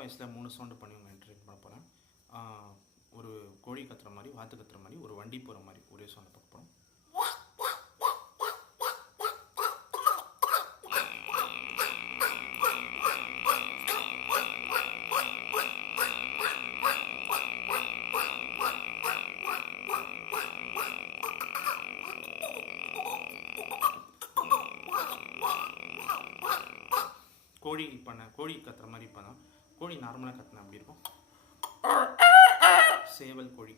வயசில் 3 சவுண்டு பண்ணி உங்கள் என்டர்டெயின் பண்ண போகிறேன். ஒரு கோழி கத்துற மாதிரி, வாத்து கத்துற மாதிரி, ஒரு வண்டி போகிற மாதிரி ஒரே சவுண்டை பார்க்க போகிறோம். கோழி கத்துற மாதிரி இப்போ கோழி நார்மலாக கத்துனா அப்படி இருக்கும். சேவல் கோழி